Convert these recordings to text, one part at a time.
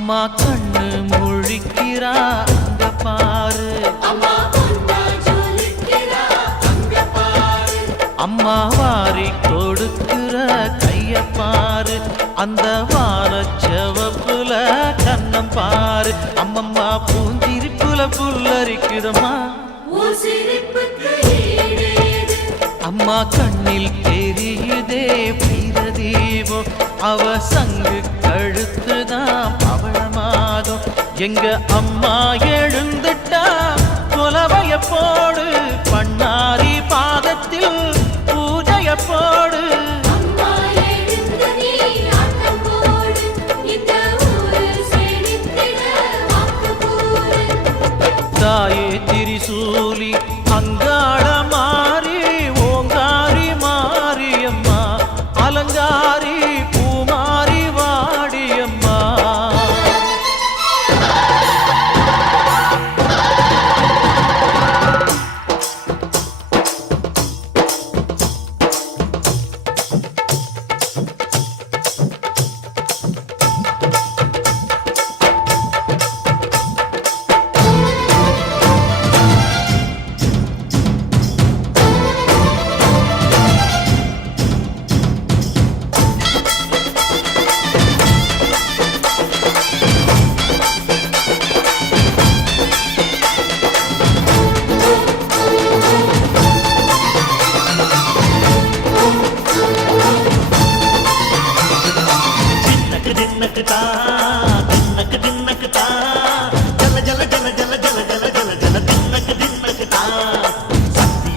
அம்மா கண்ணு முழிக்கிறா அங்க பாரு, அம்மா வாரி கொடுக்கிற கைய பாரு, அந்த வானச்சவப்புல கண்ணம் பாரு. அம்மம்மா பூஞ்சிரிப்புல புல்லரிக்குதம்மா, அம்மா கண்ணில் தெரியுதே வீரதீபம், அவ சங்கு கழுத்துதான் பவளமாகும். எங்க அம்மா எழுந்துட்டா கொலவைய போடு, பண்ணாரி பாதத்தில் பூஜைய போடு. தாயே திரிசூலி அங்காள மாறி ஓங்காரி மாரியம்மா, அலங்காரி பூமாரி வாடியம்மா.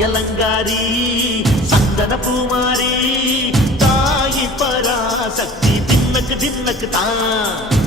அலங்காரி சந்தன பூமாரி தாயி பராசக்தி தின்னக்கு தின்னக்கு தான்.